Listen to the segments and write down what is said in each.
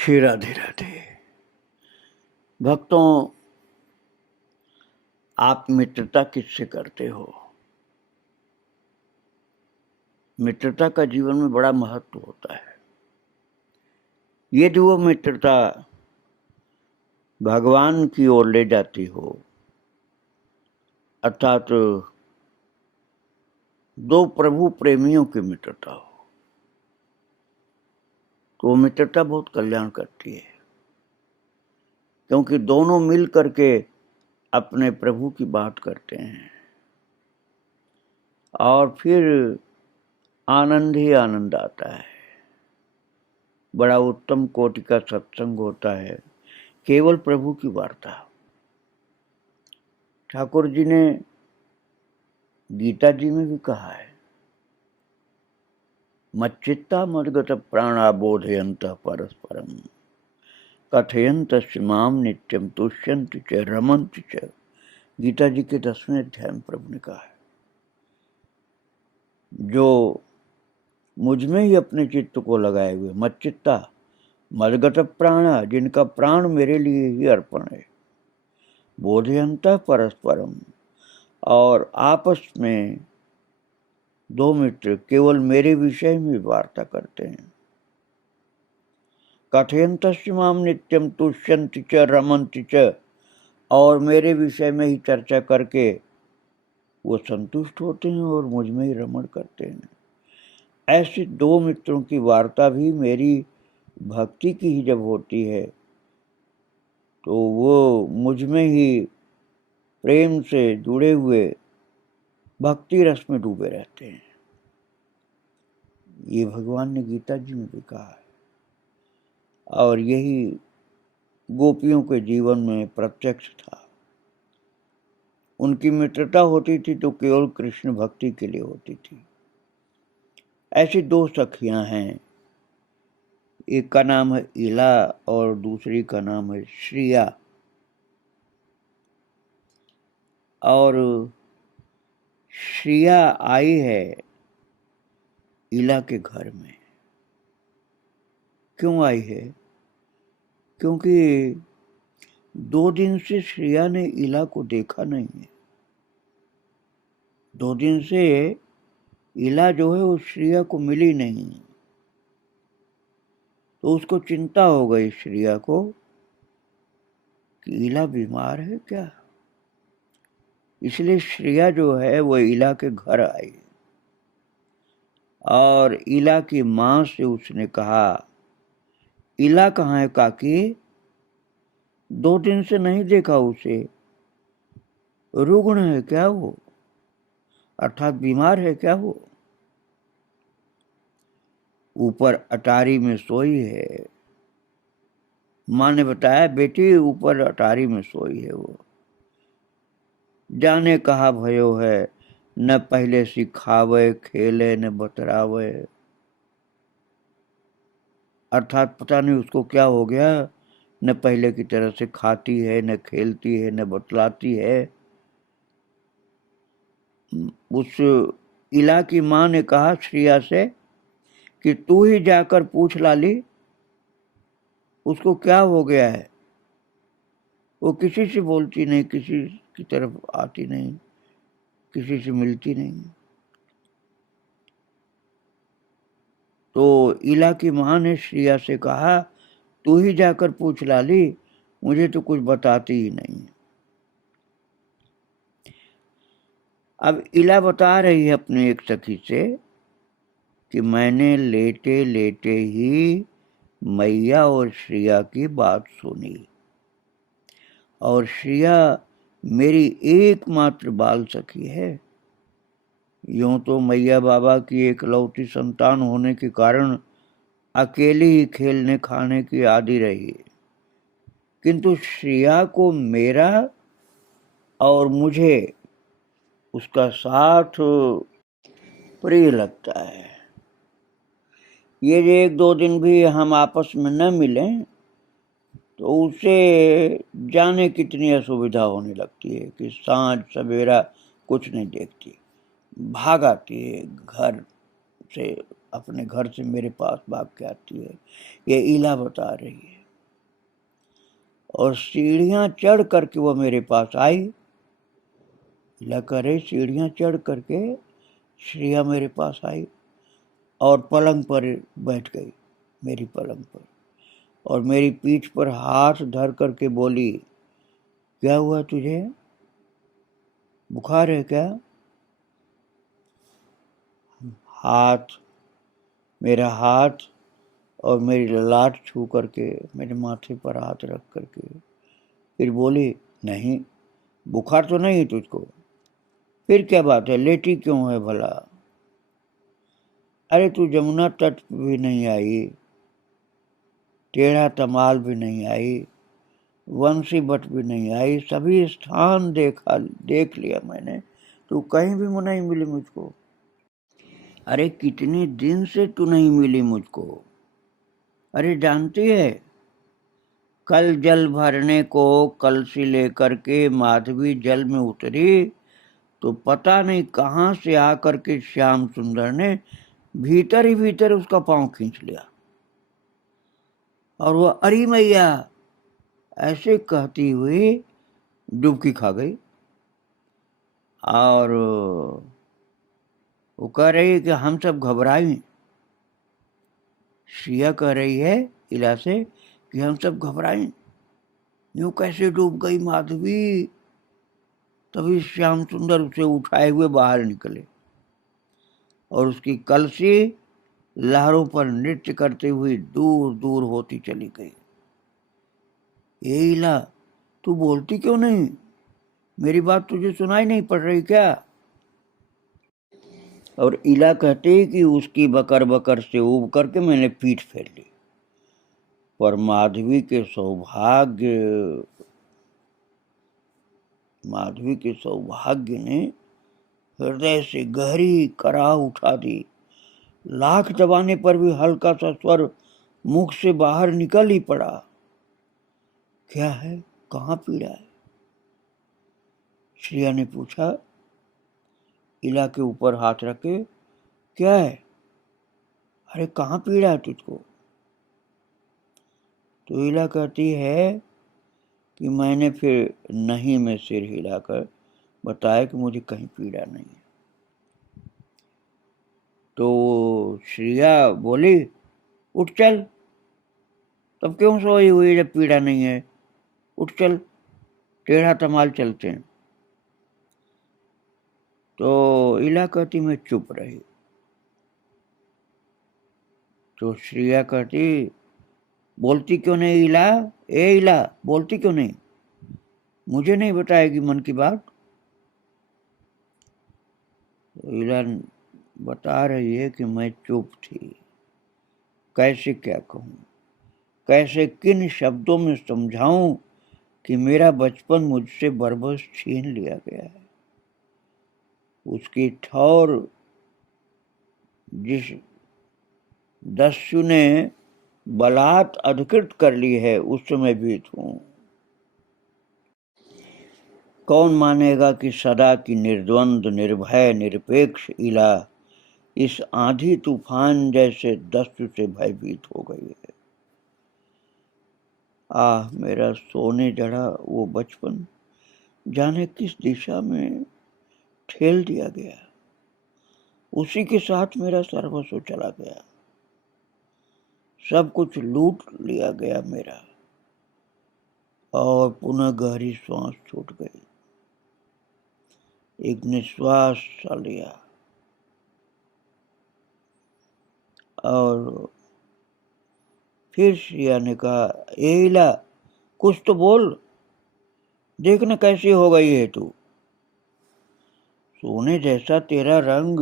श्री राधे राधे। भक्तों, आप मित्रता किससे करते हो? मित्रता का जीवन में बड़ा महत्व होता है। यदि वो मित्रता भगवान की ओर ले जाती हो, अर्थात दो प्रभु प्रेमियों की मित्रता हो, तो वो मित्रता बहुत कल्याण करती है, क्योंकि दोनों मिल करके अपने प्रभु की बात करते हैं और फिर आनंद ही आनंद आता है। बड़ा उत्तम कोटि का सत्संग होता है, केवल प्रभु की वार्ता। ठाकुर जी ने गीता जी में भी कहा है, मच्चित्ता मद्गत प्राणा बोधयंत परस्परम कथयंत माम नित्यम तुष्यंत च रमंत च। गीता जी के 10वें अध्याय में प्रभु ने कहा है, जो मुझ में ही अपने चित्त को लगाए हुए, मच्चित्ता मद्गत प्राणा, जिनका प्राण मेरे लिए ही अर्पण है, बोधयंत परस्परम, और आपस में दो मित्र केवल मेरे विषय में वार्ता करते हैं। कथयंत माम नित्यम तुष्यंत च रमंत च, और मेरे विषय में ही चर्चा करके वो संतुष्ट होते हैं और मुझ में ही रमण करते हैं। ऐसे दो मित्रों की वार्ता भी मेरी भक्ति की ही जब होती है, तो वो मुझ में ही प्रेम से जुड़े हुए भक्ति रस में डूबे रहते हैं। ये भगवान ने गीता जी में भी कहा है, और यही गोपियों के जीवन में प्रत्यक्ष था। उनकी मित्रता होती थी तो केवल कृष्ण भक्ति के लिए होती थी। ऐसी दो सखियां हैं, एक का नाम है इला और दूसरी का नाम है श्रिया। और श्रिया आई है इला के घर में। क्यों आई है? क्योंकि 2 दिन से श्रिया ने इला को देखा नहीं है। 2 दिन से इला जो है वो श्रिया को मिली नहीं, तो उसको चिंता हो गई श्रिया को कि इला बीमार है क्या। इसलिए श्रिया जो है वो इला के घर आई और इला की माँ से उसने कहा, इला कहाँ है काकी? 2 दिन से नहीं देखा उसे, रुग्ण है क्या वो, अर्थात बीमार है क्या वो? ऊपर अटारी में सोई है। माँ ने बताया, बेटी ऊपर अटारी में सोई है वो, जाने कहा भयो है, न पहले सिखावे खेले न बतरावे। अर्थात पता नहीं उसको क्या हो गया, न पहले की तरह से खाती है, न खेलती है, न बतलाती है। उस इला की माँ ने कहा श्रिया से कि तू ही जाकर पूछ लाली, उसको क्या हो गया है। वो किसी से बोलती नहीं, किसी की तरफ आती नहीं, किसी से मिलती नहीं। तो इला की माँ ने श्रिया से कहा, तू ही जाकर पूछ लाली, मुझे तो कुछ बताती ही नहीं। अब इला बता रही है अपनी एक सखी से कि मैंने लेटे लेटे ही मैया और श्रिया की बात सुनी, और श्रिया मेरी एकमात्र बाल सखी है। यूं तो मैया बाबा की एकलौती संतान होने के कारण अकेली ही खेलने खाने की आदी रही, किंतु श्रिया को मेरा और मुझे उसका साथ प्रिय लगता है। ये जो 1-2 दिन भी हम आपस में न मिलें तो उसे जाने कितनी असुविधा होने लगती है कि सांझ सवेरा कुछ नहीं देखती, भाग आती है घर से अपने घर से मेरे पास भाग के आती है, ये इला बता रही है। और सीढ़ियां चढ़ करके वो मेरे पास आई। इला कह रही सीढ़ियां चढ़ करके श्रेया मेरे पास आई और पलंग पर बैठ गई, मेरी पलंग पर, और मेरी पीठ पर हाथ धर करके बोली, क्या हुआ तुझे, बुखार है क्या? मेरा हाथ और मेरी ललाट छू करके मेरे माथे पर हाथ रख करके फिर बोली, नहीं बुखार तो नहीं तुझको, फिर क्या बात है, लेटी क्यों है भला? अरे तू जमुना तट भी नहीं आई, टेढ़ा तमाल भी नहीं आई, वंशी बट भी नहीं आई, सभी स्थान देख लिया मैंने, तू कहीं भी नहीं मिली मुझको। अरे कितने दिन से तू नहीं मिली मुझको? अरे जानती है, कल जल भरने को कलसी लेकर के माधवी जल में उतरी तो पता नहीं कहां से आकर के श्याम सुंदर ने भीतर ही भीतर उसका पांव खींच लिया और वह अरे मैया ऐसे कहती हुई डुबकी खा गई। और वो कह रही है कि हम सब घबराए। श्रिया कह रही है इला से कि हम सब घबराए, यूं कैसे डूब गई माधवी? तभी श्याम सुंदर उसे उठाए हुए बाहर निकले और उसकी कलसी लहरों पर नृत्य करते हुए दूर दूर होती चली गई। ए इला, तू बोलती क्यों नहीं? मेरी बात तुझे सुनाई नहीं पड़ रही क्या? और इला कहते कि उसकी बकर बकर से उब करके मैंने पीठ फेर ली, पर माधवी के सौभाग्य ने हृदय से गहरी कराह उठा दी। लाख दबाने पर भी हल्का सा स्वर मुख से बाहर निकल ही पड़ा, क्या है, कहाँ पीड़ा है? श्रेया ने पूछा इला के ऊपर हाथ रखे, क्या है? अरे कहाँ पीड़ा है तुझको? तो इला कहती है कि मैंने फिर नहीं में सिर हिलाकर बताया कि मुझे कहीं पीड़ा नहीं है। तो श्रेया बोली, उठ चल, तब क्यों सोई हुई जब पीड़ा नहीं है, उठ चल, टेढ़ा तमाल चलते हैं। तो इला कहती मैं चुप रही। तो श्रेया कहती, बोलती क्यों नहीं इला? ए इला, बोलती क्यों नहीं? मुझे नहीं बताएगी मन की बात? तो इला बता रही है कि मैं चुप थी, कैसे क्या कहूँ, कैसे किन शब्दों में समझाऊं कि मेरा बचपन मुझसे बरबस छीन लिया गया है। उसकी ठौर जिस दस्यु ने बलात् अधिकृत कर ली है उस समय भीत हूं। कौन मानेगा कि सदा की निर्द्वंद निर्भय निरपेक्ष इला इस आंधी तूफान जैसे दस्यु से भयभीत हो गई है। आह, मेरा सोने जड़ा वो बचपन जाने किस दिशा में ठेल दिया गया, उसी के साथ मेरा सर्वस्व चला गया, सब कुछ लूट लिया गया मेरा। और पुनः गहरी श्वास छूट गई, एक निश्वास सा लिया और फिर श्रेया ने कहा, ए इला, कुछ तो बोल, देखना कैसी हो गई है तू, सोने जैसा तेरा रंग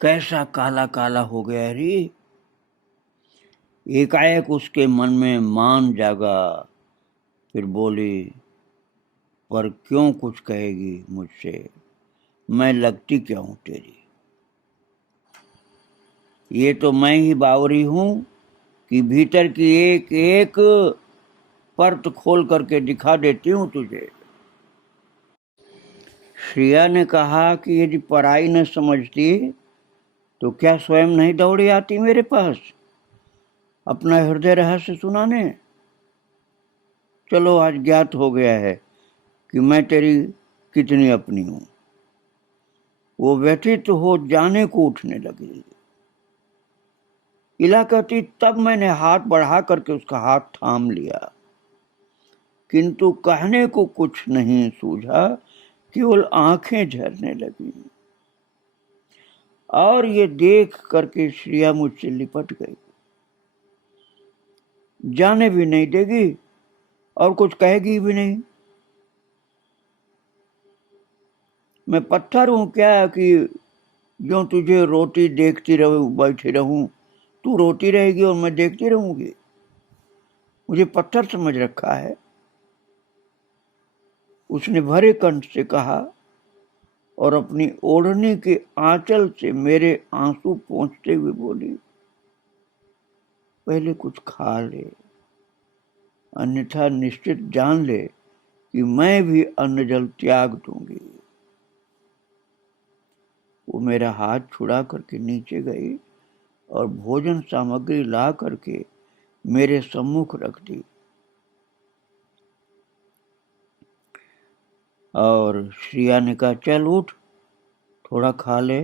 कैसा काला काला हो गया रे। एकाएक उसके मन में मान जागा, फिर बोली, पर क्यों कुछ कहेगी मुझसे, मैं लगती क्या हूं तेरी? ये तो मैं ही बावरी हूं कि भीतर की एक एक परत खोल करके दिखा देती हूं तुझे। श्रेया ने कहा कि यदि पराई न समझती तो क्या स्वयं नहीं दौड़ी आती मेरे पास अपना हृदय रहस्य सुनाने? चलो आज ज्ञात हो गया है कि मैं तेरी कितनी अपनी हूं। वो व्यथित हो जाने को उठने लगी। इला कहती, तब मैंने हाथ बढ़ा करके उसका हाथ थाम लिया, किंतु कहने को कुछ नहीं सूझा, केवल आंखें झरने लगी। और ये देख करके श्रिया मुझसे लिपट गई, जाने भी नहीं देगी और कुछ कहेगी भी नहीं। मैं पत्थर हूं क्या कि जो तुझे रोटी देखती रहूं, बैठी रहूं? तू रोती रहेगी और मैं देखती रहूंगी? मुझे पत्थर समझ रखा है। उसने भरे कंठ से कहा और अपनी ओढ़नी के आंचल से मेरे आंसू पोंछते हुए बोली, पहले कुछ खा ले, अन्यथा निश्चित जान ले कि मैं भी अन्न जल त्याग दूंगी। वो मेरा हाथ छुड़ा करके नीचे गई और भोजन सामग्री ला करके मेरे सम्मुख रख दी। और श्रिया ने कहा, चल उठ, थोड़ा खा ले,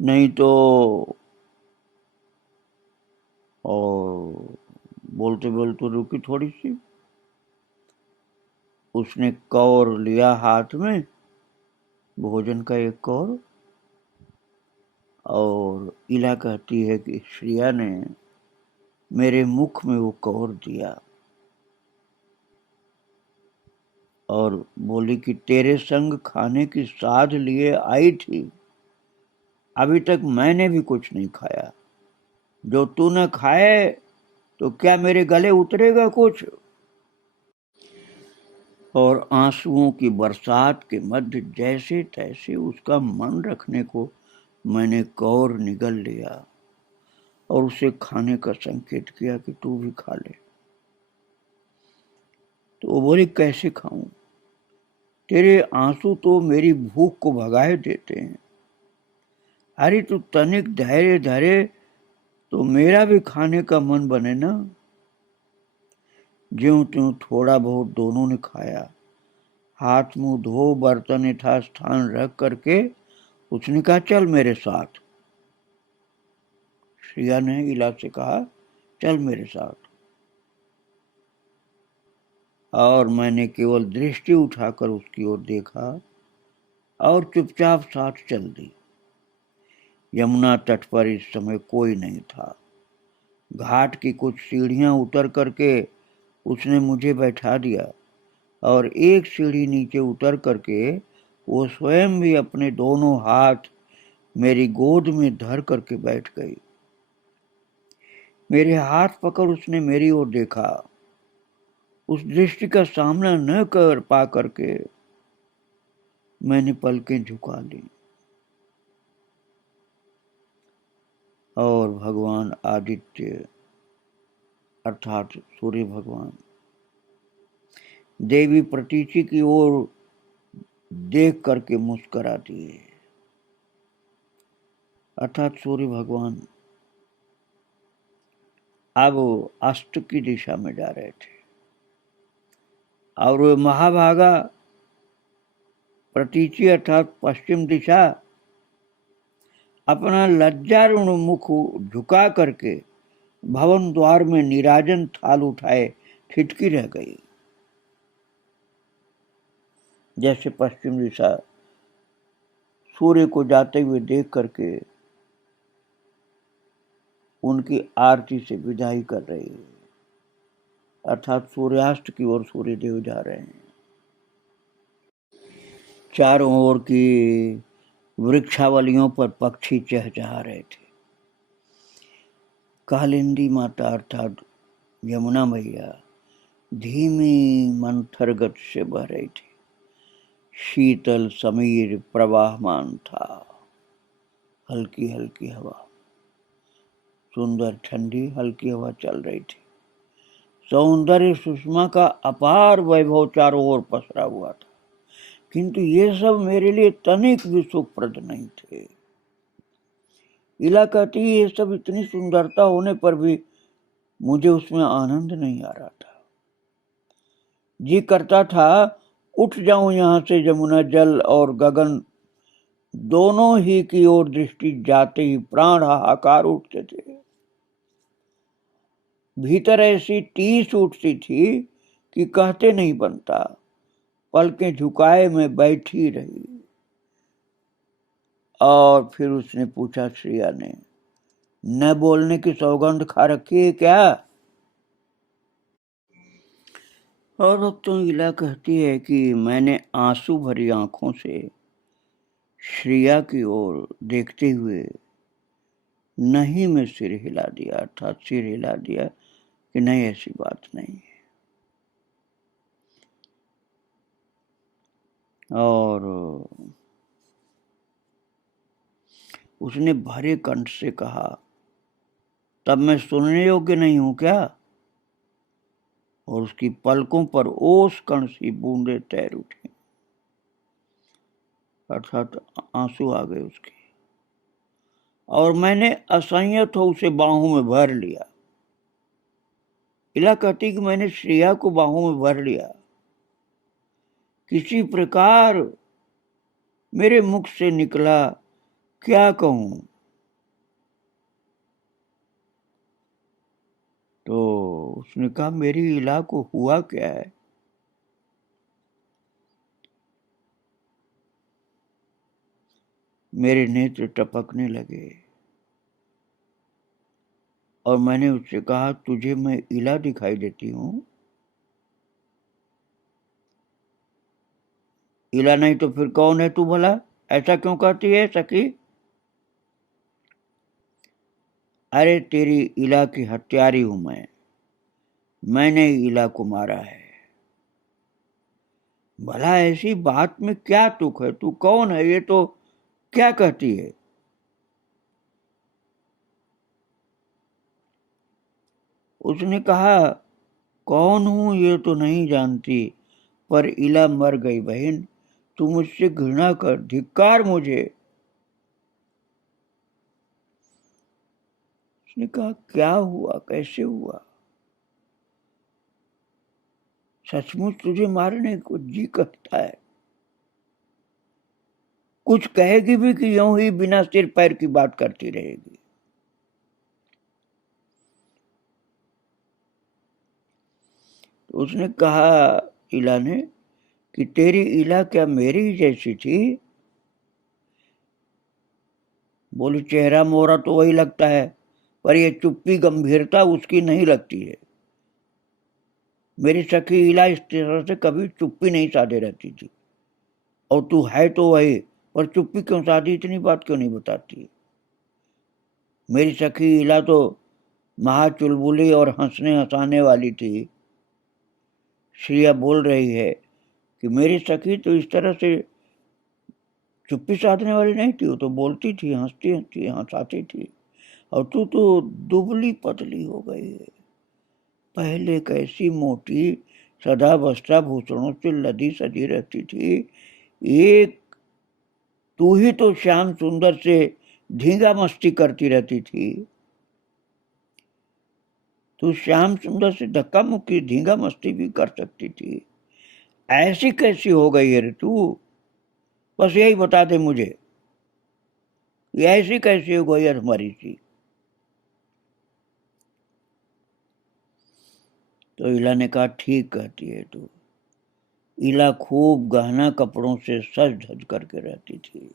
नहीं तो। और बोलते बोलते रुकी थोड़ी सी। उसने कौर लिया हाथ में, भोजन का एक कौर, और इला कहती है कि श्रिया ने मेरे मुख में वो कौर दिया और बोली कि तेरे संग खाने की साध लिए आई थी, अभी तक मैंने भी कुछ नहीं खाया। जो तू न खाए तो क्या मेरे गले उतरेगा कुछ? और आंसुओं की बरसात के मध्य जैसे तैसे उसका मन रखने को मैंने कौर निगल लिया और उसे खाने का संकेत किया कि तू भी खा ले। तो वो बोली, कैसे खाऊं? तेरे आंसू तो मेरी भूख को भगाए देते हैं। अरे तू तनिक धैर्य धरे तो मेरा भी खाने का मन बने ना। ज्यों त्यों थोड़ा बहुत दोनों ने खाया। हाथ मुंह धो बर्तन यथास्थान रख करके उसने कहा, चल मेरे साथ। श्रिया ने इला से कहा, चल मेरे साथ। और मैंने केवल दृष्टि उठाकर उसकी ओर देखा और चुपचाप साथ चल दी। यमुना तट पर इस समय कोई नहीं था। घाट की कुछ सीढ़ियां उतर करके उसने मुझे बैठा दिया और एक सीढ़ी नीचे उतर करके वो स्वयं भी अपने दोनों हाथ मेरी गोद में धर करके बैठ गई। मेरे हाथ पकड़ उसने मेरी ओर देखा। उस दृष्टि का सामना न कर पा करके मैंने पलकें झुका ली और भगवान आदित्य अर्थात सूर्य भगवान देवी प्रतीचि की ओर देख करके मुस्कुरा दिए। अर्थात सूर्य भगवान अब अस्त की दिशा में जा रहे थे और वो महाभागा प्रतीचि अर्थात पश्चिम दिशा अपना लज्जारुण मुख झुका करके भवन द्वार में निराजन थाल उठाए ठिठकी रह गई। जैसे पश्चिम दिशा सूर्य को जाते हुए देख करके उनकी आरती से विदाई कर रही है, अर्थात सूर्यास्त की ओर सूर्यदेव जा रहे हैं। चारों ओर की वृक्षावलियों पर पक्षी चहचहा रहे थे। कालिंदी माता अर्थात यमुना मैया धीमी मंथर गति से बह रही थी। शीतल समीर प्रवाहमान था। हल्की हल्की हवा, सुंदर ठंडी हल्की हवा चल रही थी। सौंदर्य सुषमा का अपार वैभव चारों ओर पसरा हुआ था, किंतु ये सब मेरे लिए तनिक भी सुखप्रद नहीं थे। इला कहती ये सब इतनी सुंदरता होने पर भी मुझे उसमें आनंद नहीं आ रहा था। जी करता था उठ जाऊं यहां से जमुना, जल और गगन दोनों ही की ओर दृष्टि जाते ही प्राण हाहाकार उठते थे। भीतर ऐसी टीस उठती थी कि कहते नहीं बनता। पलकें झुकाए मैं बैठी रही। और फिर उसने पूछा, श्रेया ने, न बोलने की सौगंध खा रखी है क्या? और भक्तों, इला कहती है कि मैंने आंसू भरी आंखों से श्रेया की ओर देखते हुए नहीं में सिर हिला दिया, अर्थात सिर हिला दिया कि नहीं, ऐसी बात नहीं है। और उसने भरे कंठ से कहा, तब मैं सुनने योग्य नहीं हूं क्या? और उसकी पलकों पर ओस कण सी बूंदे तैर उठी, अर्थात आंसू आ गए उसके। और मैंने असंयत हो उसे बाहों में भर लिया। इला कहती कि मैंने श्रेया को बाहों में भर लिया। किसी प्रकार मेरे मुख से निकला, क्या कहूं? तो उसने कहा, मेरी इला को हुआ क्या है? मेरे नेत्र टपकने लगे और मैंने उससे कहा, तुझे मैं इला दिखाई देती हूं? इला नहीं तो फिर कौन है तू भला? ऐसा क्यों कहती है सखी? अरे तेरी इला की हत्यारी हूं मैंने इला को मारा है। भला ऐसी बात में क्या तुक है? तू कौन है? ये तो क्या कहती है? उसने कहा, कौन हूं ये तो नहीं जानती, पर इला मर गई बहन। तू मुझसे घृणा कर, धिक्कार मुझे। उसने कहा, क्या हुआ, कैसे हुआ? सचमुच तुझे मारने को जी करता है? कुछ कहेगी भी कि यूं ही बिना सिर पैर की बात करती रहेगी? तो उसने कहा इला ने कि तेरी इला क्या मेरी जैसी थी? बोली, चेहरा मोरा तो वही लगता है, पर ये चुप्पी गंभीरता उसकी नहीं लगती है। मेरी सखी इला इस तरह से कभी चुप्पी नहीं साधे रहती थी। और तू है तो वही, पर चुप्पी क्यों साधी? इतनी बात क्यों नहीं बताती? मेरी सखी इला तो महा चुलबुली और हंसने हंसाने वाली थी। श्रिया बोल रही है कि मेरी सखी तो इस तरह से चुप्पी साधने वाली नहीं थी, वो तो बोलती थी, हंसती थी, हंसाती थी। और तू तो दुबली पतली हो गई है। पहले कैसी मोटी, सदा वस्त्राभूषणों से लदी सजी रहती थी, एक तू ही तो श्याम सुंदर से धींगा मस्ती करती रहती थी। तू श्याम सुंदर से धक्का मुक्की धींगा मस्ती भी कर सकती थी। ऐसी कैसी हो गई है रे तू? बस यही बता दे मुझे, ये ऐसी कैसी हो गई है हमारी सी? तो इला ने कहा, ठीक कहती है तू। इला खूब गहना कपड़ों से सज धज करके रहती थी।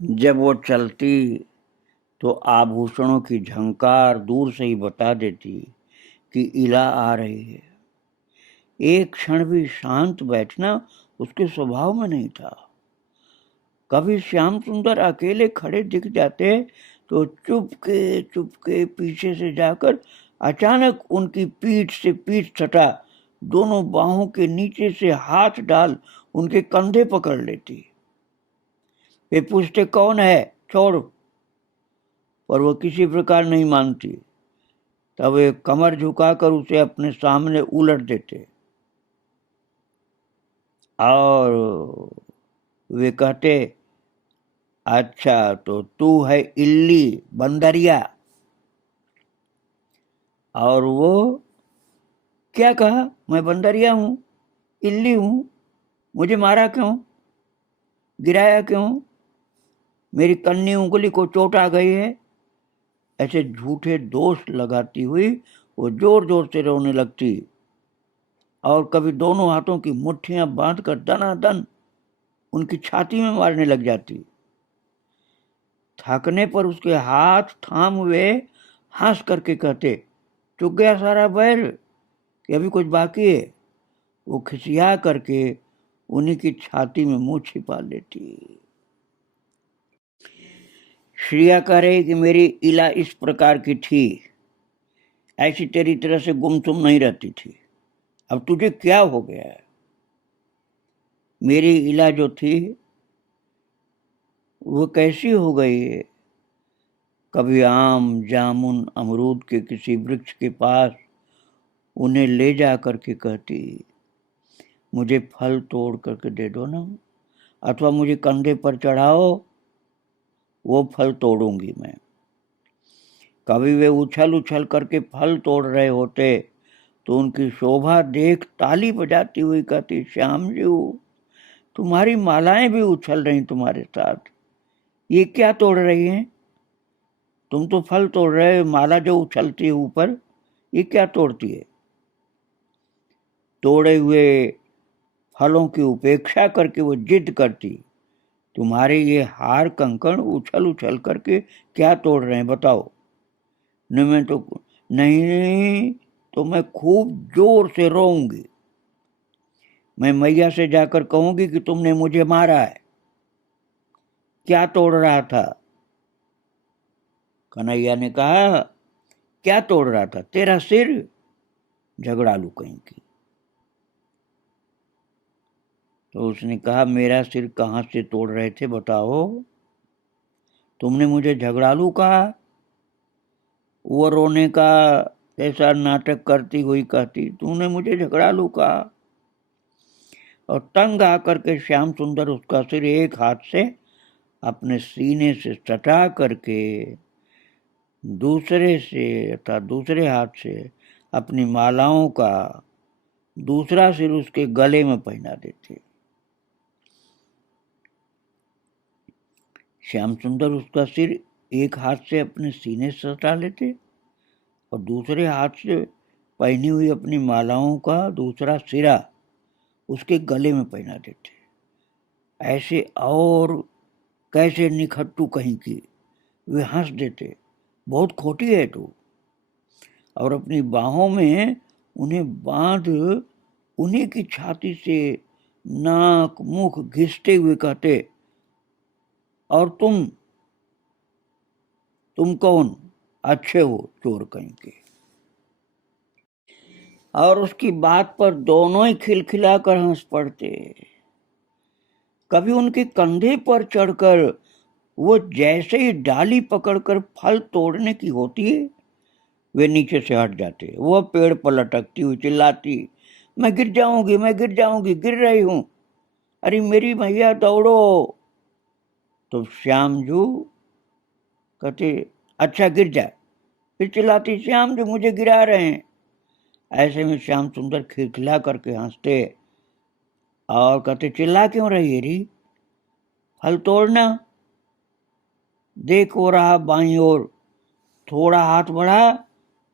जब वो चलती तो आभूषणों की झंकार दूर से ही बता देती कि इला आ रही है। एक क्षण भी शांत बैठना उसके स्वभाव में नहीं था। कभी श्याम सुंदर अकेले खड़े दिख जाते तो चुपके चुपके पीछे से जाकर अचानक उनकी पीठ से पीठ सटा दोनों बाहों के नीचे से हाथ डाल उनके कंधे पकड़ लेती। वे पूछते, कौन है, छोड़। पर वो किसी प्रकार नहीं मानती। तब वे कमर झुकाकर उसे अपने सामने उलट देते और वे कहते, अच्छा, तो तू है इल्ली, बंदरिया। और वो क्या कहा, मैं बंदरिया हूं, इल्ली हूं, मुझे मारा क्यों, गिराया क्यों, मेरी कन्नी उंगली को चोट आ गई है। ऐसे झूठे दोष लगाती हुई वो जोर जोर से रोने लगती और कभी दोनों हाथों की मुट्ठियां बांधकर दनादन उनकी छाती में मारने लग जाती। थकने पर उसके हाथ थाम हुए हंस करके कहते, चुक गया सारा बैल कि अभी कुछ बाकी है। वो खिसिया करके उन्हीं की छाती में मुंह छिपा लेती। श्रिया कह रही कि मेरी इला इस प्रकार की थी, ऐसी तेरी तरह से गुमसुम नहीं रहती थी। अब तुझे क्या हो गया है। मेरी इला जो थी वो कैसी हो गई है। कभी आम जामुन अमरूद के किसी वृक्ष के पास उन्हें ले जा करके कहती, मुझे फल तोड़ करके दे दो ना, अथवा मुझे कंधे पर चढ़ाओ, वो फल तोड़ूंगी मैं। कभी वे उछल उछल करके फल तोड़ रहे होते तो उनकी शोभा देख ताली बजाती हुई कहती, श्याम जी तुम्हारी मालाएं भी उछल रही तुम्हारे साथ, ये क्या तोड़ रही हैं। तुम तो फल तोड़ रहे हो, माला जो उछलती है ऊपर, ये क्या तोड़ती है। तोड़े हुए फलों की उपेक्षा करके वो जिद करती, तुम्हारे ये हार कंकड़ उछल उछल करके क्या तोड़ रहे हैं बताओ। नहीं मैं तो नहीं, तो मैं खूब जोर से रोऊंगी। मैं मैया से जाकर कहूंगी कि तुमने मुझे मारा है। क्या तोड़ रहा था। कन्हैया ने कहा, क्या तोड़ रहा था, तेरा सिर, झगड़ालू कहीं की। तो उसने कहा, मेरा सिर कहाँ से तोड़ रहे थे बताओ। तुमने मुझे झगड़ालू कहा। वो रोने का ऐसा नाटक करती हुई कहती, तूने मुझे झगड़ालू कहा। और तंग आकर के श्याम सुंदर उसका सिर एक हाथ से अपने सीने से सटा करके दूसरे से अर्थात दूसरे हाथ से अपनी मालाओं का दूसरा सिर उसके गले में पहना देते। श्याम सुंदर उसका सिर एक हाथ से अपने सीने से सटा लेते और दूसरे हाथ से पहनी हुई अपनी मालाओं का दूसरा सिरा उसके गले में पहना देते। ऐसे और कैसे निखट्टू कहीं की। वे हंस देते, बहुत खोटी है तू। और अपनी बाहों में उन्हें बांध उन्हीं की छाती से नाक मुख घिसते हुए कहते, और तुम कौन, अच्छे हो चोर कहीं के। और उसकी बात पर दोनों ही खिलखिलाकर हंस पड़ते। कभी उनके कंधे पर चढ़कर वो जैसे ही डाली पकड़कर फल तोड़ने की होती है, वे नीचे से हट जाते। वो पेड़ पर लटकती हुई चिल्लाती, मैं गिर जाऊंगी, मैं गिर जाऊंगी, गिर रही हूं, अरे मेरी भैया दौड़ो। तो श्यामजू कहते, अच्छा गिर जाए। फिर चिल्लाती, श्याम जी मुझे गिरा रहे हैं। ऐसे में श्याम सुंदर खिलखिला करके हंसते और कहते, चिल्ला क्यों रही है री, फल तोड़ना। देख वो रहा बाईं ओर, थोड़ा हाथ बढ़ा,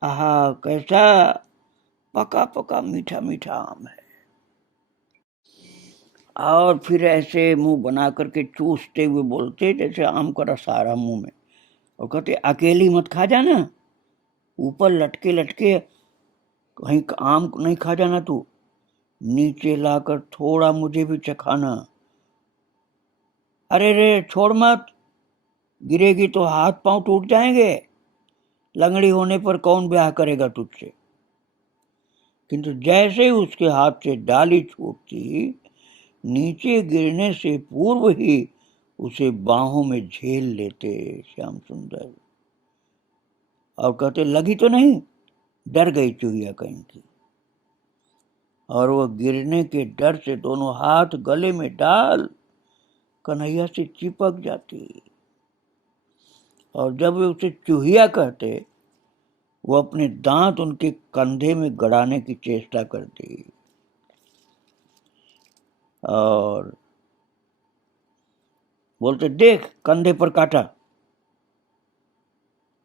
आहा कैसा पका पका मीठा मीठा आम है। और फिर ऐसे मुंह बना करके चूसते हुए बोलते जैसे आम का रस आ रहा मुंह में। और कहते, अकेली मत खा जाना, ऊपर लटके लटके कहीं आम नहीं खा जाना तू, नीचे लाकर थोड़ा मुझे भी चखाना। अरे रे छोड़ मत, गिरेगी तो हाथ पांव टूट जाएंगे, लंगड़ी होने पर कौन ब्याह करेगा तुझसे। किंतु जैसे ही उसके हाथ से डाली छूटती, नीचे गिरने से पूर्व ही उसे बाहों में झेल लेते श्याम सुंदर और कहते, लगी तो नहीं, डर गई चुहिया कहीं की। और वह गिरने के डर से दोनों हाथ गले में डाल कन्हैया से चिपक जाती, और जब वे उसे चूहिया कहते वो अपने दांत उनके कंधे में गड़ाने की चेष्टा करती और बोलते देख कंधे पर काटा,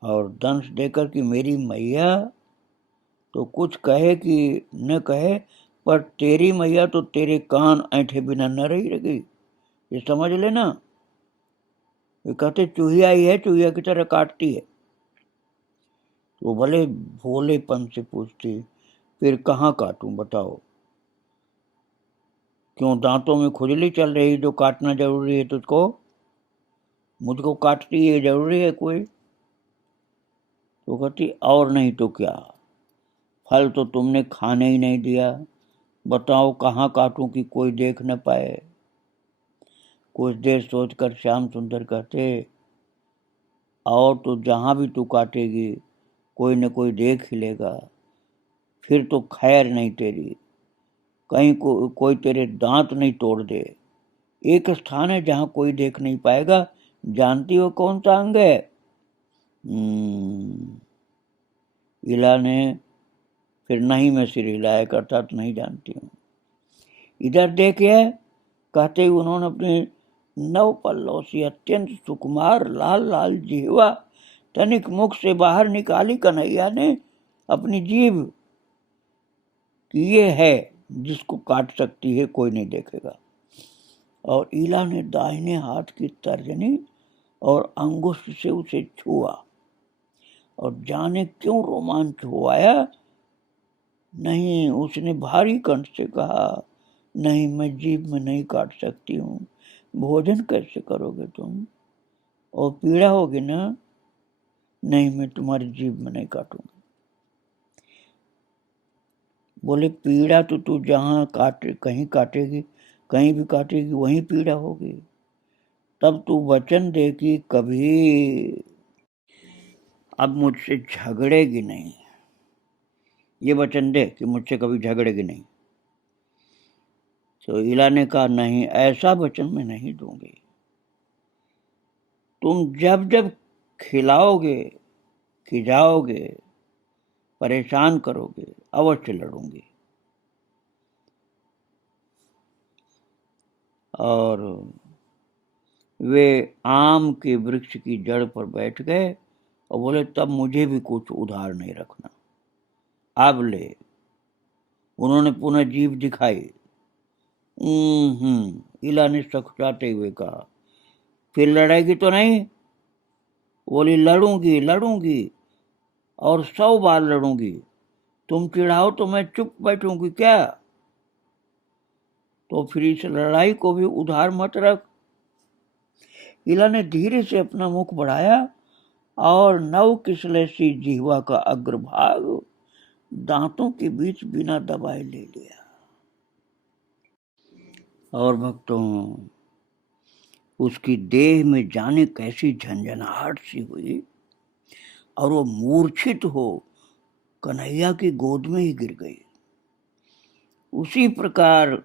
और दंश देकर कि मेरी मैया तो कुछ कहे कि न कहे, पर तेरी मैया तो तेरे कान ऐंठे बिना न रही रहेगी, ये समझ लेना। ये कहते चूहिया ही है, चूहिया की तरह काटती है। वो भले भोलेपन से पूछती फिर कहाँ काटूं बताओ, क्यों दांतों में खुजली चल रही जो काटना जरूरी है तुझको, मुझको काटती है जरूरी है कोई? तो कहती और नहीं तो क्या, फल तो तुमने खाने ही नहीं दिया, बताओ कहाँ काटूं कि कोई देख न पाए। कुछ देर सोचकर श्याम सुंदर कहते और तो जहां भी तू काटेगी कोई न कोई देख ही लेगा, फिर तो खैर नहीं तेरी, कहीं कोई तेरे दांत नहीं तोड़ दे। एक स्थान है जहां कोई देख नहीं पाएगा, जानती हो कौन सा अंग है? इला ने फिर नहीं में सिर हिलाया करता तो नहीं जानती हूँ। इधर देखिए, कहते ही उन्होंने अपने नव पल्लव से अत्यंत सुकुमार लाल लाल जिह्वा तनिक मुख से बाहर निकाली कन्हैया ने अपनी जीभ कि ये है जिसको काट सकती है, कोई नहीं देखेगा। और ईला ने दाहिने हाथ की तर्जनी और अंगुष्ठ से उसे छुआ, और जाने क्यों रोमांच हो आया। नहीं, उसने भारी कंठ से कहा, नहीं मैं जीभ में नहीं काट सकती हूँ, भोजन कैसे करोगे तुम, और पीड़ा होगी ना? नहीं, मैं तुम्हारी जीभ में नहीं काटूंगी। बोले पीड़ा तो तू जहां काटे कहीं काटेगी, कहीं भी काटेगी वहीं पीड़ा होगी। तब तू वचन दे कि कभी अब मुझसे झगड़ेगी नहीं, ये वचन दे कि मुझसे कभी झगड़ेगी नहीं। तो इला ने कहा नहीं, ऐसा वचन मैं नहीं दूंगी। तुम जब जब खिलाओगे, खिजाओगे, परेशान करोगे, अवश्य लड़ूंगी। और वे आम के वृक्ष की जड़ पर बैठ गए और बोले तब मुझे भी कुछ उधार नहीं रखना। अब ले, उन्होंने पुनः जीभ दिखाई। इला ने सकुचाते हुए कहा फिर लड़ाएगी तो नहीं? बोली लड़ूंगी लड़ूंगी और 100 बार लड़ूंगी, तुम चिढ़ाओ तो मैं चुप बैठूंगी क्या? तो फिर इस लड़ाई को भी उधार मत रख। इला ने धीरे से अपना मुख बढ़ाया और नव किसले सी जिह्वा का अग्रभाग दांतों के बीच बिना दबाए ले लिया। और भक्तों, उसकी देह में जाने कैसी झंझनाहट सी हुई और वो मूर्छित हो कन्हैया की गोद में ही गिर गई। उसी प्रकार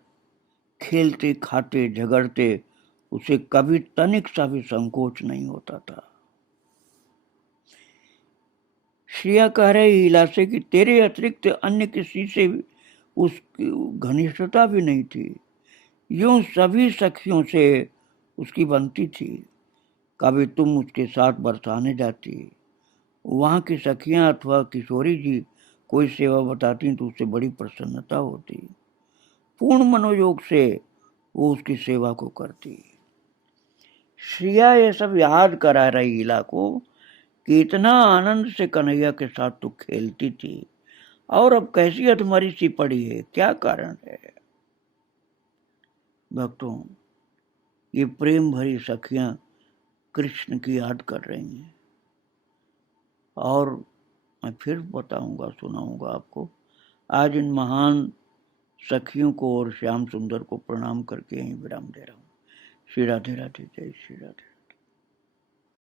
खेलते खाते झगड़ते उसे कभी तनिक सा भी संकोच नहीं होता था। श्रिया कह रही इला से कि तेरे अतिरिक्त अन्य किसी से उसकी घनिष्ठता भी नहीं थी, यूं सभी सखियों से उसकी बनती थी। कभी तुम उसके साथ बरसाने जाती, वहां की सखियां अथवा किशोरी जी कोई सेवा बताती तो उससे बड़ी प्रसन्नता होती, पूर्ण मनोयोग से वो उसकी सेवा को करती। श्रिया ये सब याद करा रही इला को कि इतना आनंद से कन्हैया के साथ तू खेलती थी और अब कैसी अधमरी सी पड़ी है, क्या कारण है? भक्तों, ये प्रेम भरी सखियां कृष्ण की याद कर रही हैं। और मैं फिर बताऊंगा, सुनाऊंगा आपको। आज इन महान सखियों को और श्याम सुंदर को प्रणाम करके यहीं विराम दे रहा हूँ। श्री राधे राधे, जय श्री राधे।